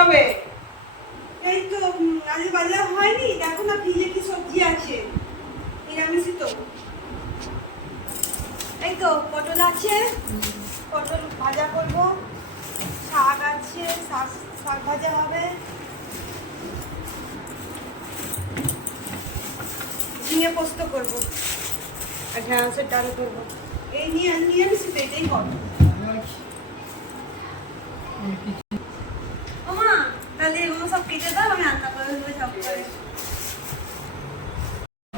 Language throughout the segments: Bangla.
বানাবে? এই তো আজ বাজার হয়নি, দেখো না ফ্রিজে কি সবজি আছে, নিরামিষই তো। এই তো পটল আছে, পটল ভাজা করব, শাক আছে, শাক ভাজা হবে, ঝিঙে পোস্ত করব আর ঢেঁড়সের ডাল করব। এই নিয়ে নিরামিষই তো, এটাই করবো। ওমা তাহলে এগুলো সব কেটে দাও, আমি রান্না করে দেবো সব করে।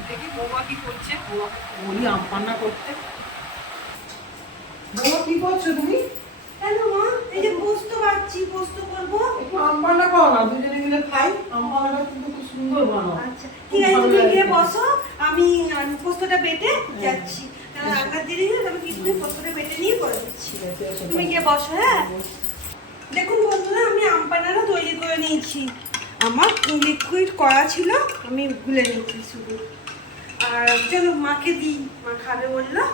দেখি বৌমা কি করছে, বৌমাকে বলি আম পান্না করতে। বৌমা কি করছো তুমি? কেন মা? এই যে পোস্ত বাচ্ছি, পোস্ত করবো। একটু আম পান্না করো না, দুজনে মিলে খাই। আম পান্নাটা কিন্তু খুব সুন্দর বানাও। আচ্ছা ঠিক আছে, তুমি গিয়ে বসো, আমি পোস্তটা বেটে যাচ্ছি। রান্নার দেরি হয়ে যাবে, কিন্তু তুমি পোস্তটা বেটে নিয়ে করে দিচ্ছি। তুমি গিয়ে বসো। হ্যাঁ দেখুন বন্ধুরা, আমি আম পান্নাটা তৈরি করে নিয়েছি। আমার লিকুইড করা ছিল, আমি গুলে নিয়েছি শুধু। আর চলো মাকে দিই, মা খাবে বললো।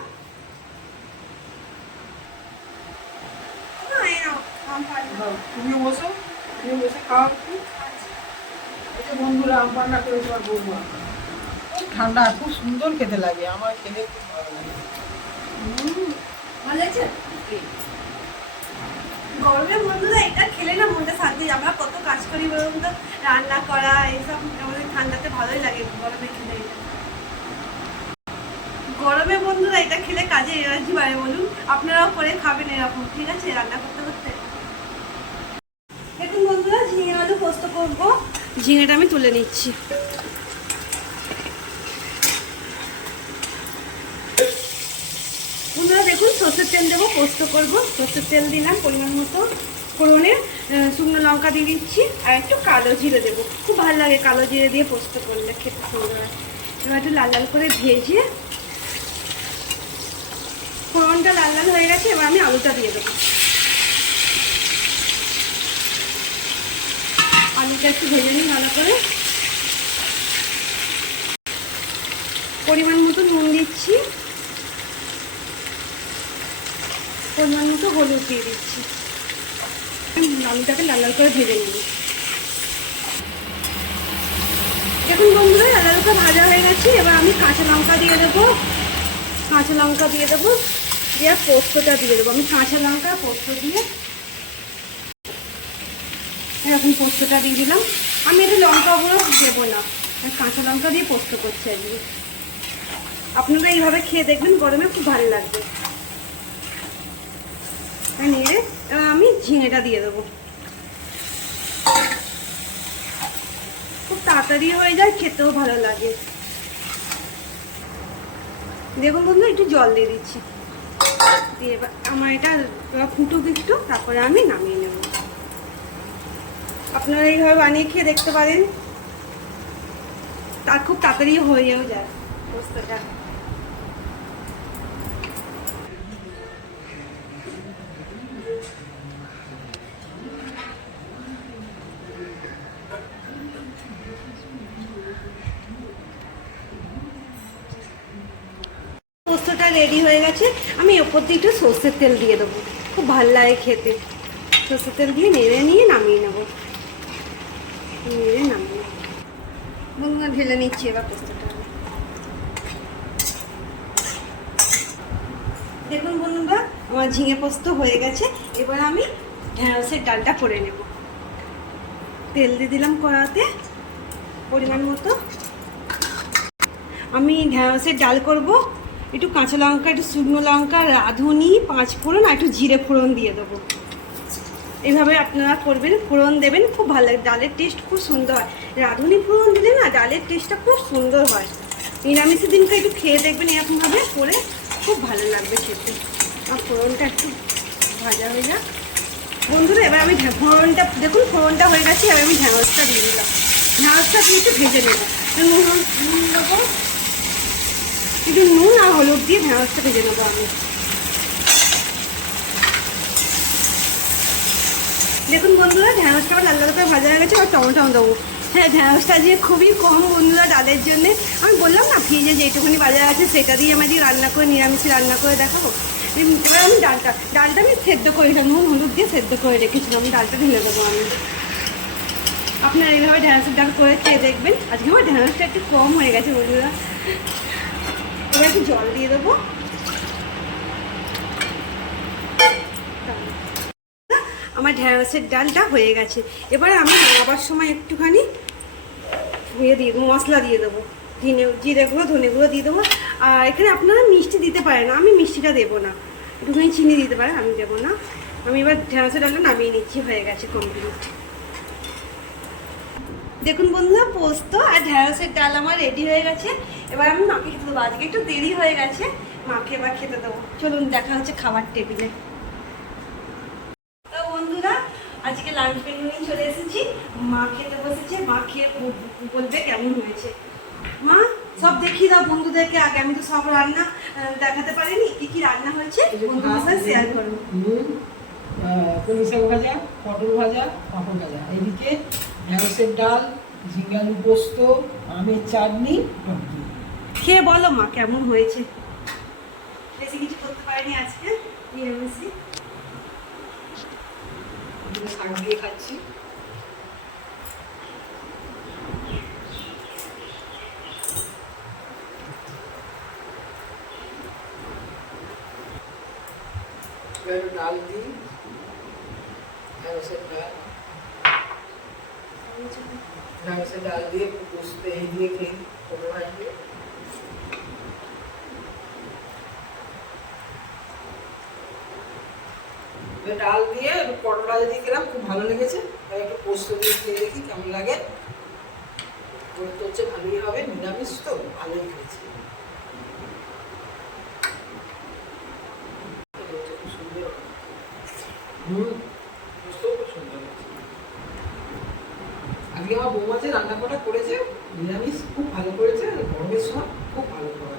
না এই নাও আম পান্না। তুমি বসো, তুমি বসে খাও একটু। এই যে বন্ধুরা আম পান্না করে তোমার বৌমা। ঠান্ডা খুব সুন্দর খেতে লাগে, আমার খেতে খুব ভালো লাগে। ভালো আছে? গরমে বন্ধুরা এটা খেলে না মনটা শান্তি। আমরা কত কাজ করি বলুন তো, রান্না করা এইসব আমাদের ঠান্ডাতে ভালোই লাগে গরমে খেলে। গরমে বন্ধুরা এটা খেলে কাজে এনার্জি বাড়ে বলুন। আপনারাও করে খাবেন এরকম, ঠিক আছে, রান্না করতে করতে। দেখুন বন্ধুরা, ঝিঙে আলু পোস্ত করবো, ঝিঙেটা আমি তুলে নিচ্ছি। বন্ধুরা দেখুন, সর্ষের তেল দেবো, পোস্ত করবো। সর্ষের তেল দিলাম পরিমাণ মতো, ফোড়নে শুকনো লঙ্কা দিয়ে দিচ্ছি আর একটু কালো জিরে দেবো। খুব ভালো লাগে কালো জিরে দিয়ে পোস্ত করলে, খেতে সুন্দর হয়। এবার একটু লাল লাল করে ভেজে, ফোড়নটা লাল লাল হয়ে গেছে, এবার আমি আলুটা দিয়ে দেবো। আলুটা একটু ভেজে নিই ভালো করে। পরিমাণ মতো নুন দিচ্ছি, পরিমাণ মতো হলুদ দিয়ে দিচ্ছি। আলুটাকে লাল লাল করে ভেজে নিই। দেখুন বন্ধুরা, লাল লাল করে ভাজা হয়ে গেছে। এবার আমি কাঁচা লঙ্কা দিয়ে দেবো, কাঁচা লঙ্কা দিয়ে দেবো, দিয়ে পোস্তটা দিয়ে দেবো। আমি কাঁচা লঙ্কা পোস্ত দিয়ে এরকম পোস্তটা দিয়ে দিলাম। আমি এটা লঙ্কা গুঁড়ো দেবো না, কাঁচা লঙ্কা দিয়ে পোস্ত করছি আজকে। আপনারা এইভাবে খেয়ে দেখবেন, গরমে খুব ভালো লাগবে। নিয়ে এবার আমি ঝিঙেটা দিয়ে দেবো। খুব তাড়াতাড়ি হয়ে যায়, খেতেও ভালো লাগে। দেখুন বন্ধু, একটু জল দিয়ে দিচ্ছি, দিয়ে এবার আমার এটা ফুটুক একটু, তারপরে আমি নামিয়ে নেব। আপনারা এইভাবে বানিয়ে খেয়ে দেখতে পারেন, তার খুব তাড়াতাড়ি হয়েও যায় পোস্তটা। পোস্তটা রেডি হয়ে গেছে। আমি ওপর দিয়ে একটু সর্ষের তেল দিয়ে দেবো, খুব ভালো লাগে খেতে। সর্ষের তেল দিয়ে নেড়ে নিয়ে নামিয়ে নেবো, নেড়ে নামিয়ে বন্ধুরা ঢেলে নিচ্ছি এবার পোস্তটা। দেখুন বন্ধুরা, আমার ঝিঙে পোস্ত হয়ে গেছে। এবার আমি ঢেঁড়সের ডালটা করে নেব। তেল দিয়ে দিলাম কড়াতে পরিমাণ মতো। আমি ঢেঁড়সের ডাল করব। একটু কাঁচা লঙ্কা, একটু শুকনো লঙ্কা, রাঁধুনি, 5 ফোড়ন আর একটু জিরে ফোড়ন দিয়ে দেবো। এইভাবে আপনারা করবেন, ফোড়ন দেবেন, খুব ভালো লাগে। ডালের টেস্ট খুব সুন্দর হয়। রাঁধুনি ফোড়ন দিলে না ডালের টেস্টটা খুব সুন্দর হয়। নিরামিষের দিনকে একটু খেয়ে দেখবেন এরকমভাবে করে, খুব ভালো লাগবে খেতে। আর ফোড়নটা একটু ভাজা হয়ে যাক বন্ধুরা। এবার আমি ফোড়নটা, দেখুন ফোড়নটা হয়ে গেছে। এবার আমি ঢেঁড়সটা দিয়ে দিলাম। ঢেঁড়সটা দিয়ে একটু ভেজে নেব। নুন দেবো, একটু নুন আর হলুদ দিয়ে ঢেঁড়সটা ভেজে নেবো আমি। দেখুন বন্ধুরা, ঢেঁড়সটা লাল লাল করে ভাজা হয়ে গেছে। আর টমেটো দেবো। হ্যাঁ, ঢেঁড়সটা যে খুবই কম বন্ধুরা ডালের জন্যে। আমি বললাম না ফ্রিজে যেটুকুনি বাজার আছে সেটা দিয়ে আমি রান্না করে, নিরামিষ রান্না করে দেখাবো। এবার আমি ডালটা আমি সেদ্ধ করে নুন হলুদ দিয়ে সেদ্ধ করে রেখেছিলাম। ডালটা ঢেলে দেবো আমি। আপনারা এইভাবে ঢ্যাঁড়সের ডাল করে খেয়ে দেখবেন। আজকে আমার ঢ্যাঁড়সটা একটু কম হয়ে গেছে বন্ধুরা। এবার একটু জল দিয়ে দেবো। আমার ঢ্যাঁড়সের ডালটা হয়ে গেছে। এবারে আমি নামাবার সময় একটুখানি দিয়ে দেবো, মশলা দিয়ে দেবো, জিরে গুঁড়ো, ধনে গুঁড়ো দিয়ে দেবো। আর এখানে আপনারা মিষ্টি দিতে পারেন, আমি মিষ্টিটা দেবো না, একটুখানি চিনি দিতে পারেন, আমি দেবো না। আমি এবার ঢ্যাঁড়সের ডালটা নামিয়ে নিচ্ছি, হয়ে গেছে কমপ্লিট। দেখুন বন্ধুরা, পোস্ত আর ঢ্যাঁড়সের ডাল আমার রেডি হয়ে গেছে। এবার আমি মাকে খেতে দেবো, আজকে একটু দেরি হয়ে গেছে, মাকে এবার খেতে দেবো। চলুন দেখা হচ্ছে খাবার টেবিলে। তো বন্ধুরা, আজকে লাঞ্চ মেনু নিয়ে চলে এসেছি, মা খেতে বসেছে, মা খেয়ে বলবে কেমন হয়েছে। মা সব দেখিয়ে দাও বন্ধুদেরকে আগে, আমি তো সব রান্না দেখাতে পারিনি, কি কি রান্না হয়েছে বন্ধুদের সাথে শেয়ার করো। কলমি শাক ভাজা, পটল ভাজা, পাঁপড় ভাজা, এদিকে ঢ্যাঁড়সের ডাল, ঝিঙ্গে আলু পোস্ত, আমের চাটনি, টক দই। খেয়ে বলো মা কেমন হয়েছে। বেশি কিছু করতে পারিনি আজকে, নিরামিষই। শাক দিয়ে খাচ্ছি। ডাল দিই, ঢ্যাঁড়সের ডাল দিয়ে পোস্ত এই দিয়ে খেয়ে পটল ভাজা দিয়ে। ডাল দিয়ে পটল ভাজা দিয়ে খেলাম, খুব ভালো লেগেছে। তাই একটু পোস্ত দিয়ে খেয়ে দেখি কেমন লাগে। ওর তো হচ্ছে ভালোই হবে, নিরামিষ তো ভালোই হয়েছে। খুব সুন্দর, পোস্তও খুব সুন্দর হয়েছে। আজকে আমার বৌমা যে রান্না করা করেছে নিরামিষ, খুব ভালো করেছে। গরমের সময় খুব ভালো খাবার।